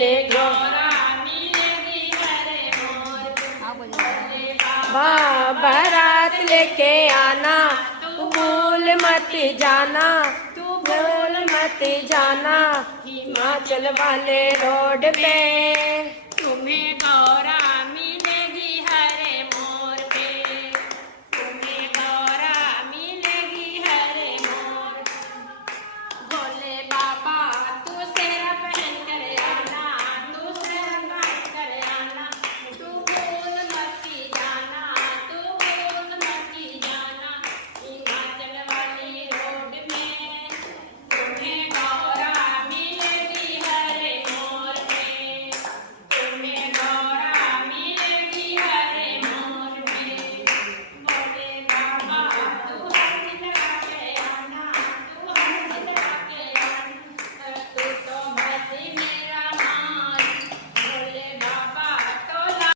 ले बारात लेके आना, तू भूल मत जाना, तू भूल मत जाना, हिमाचल वाले रोड पे तुम्हें गौरा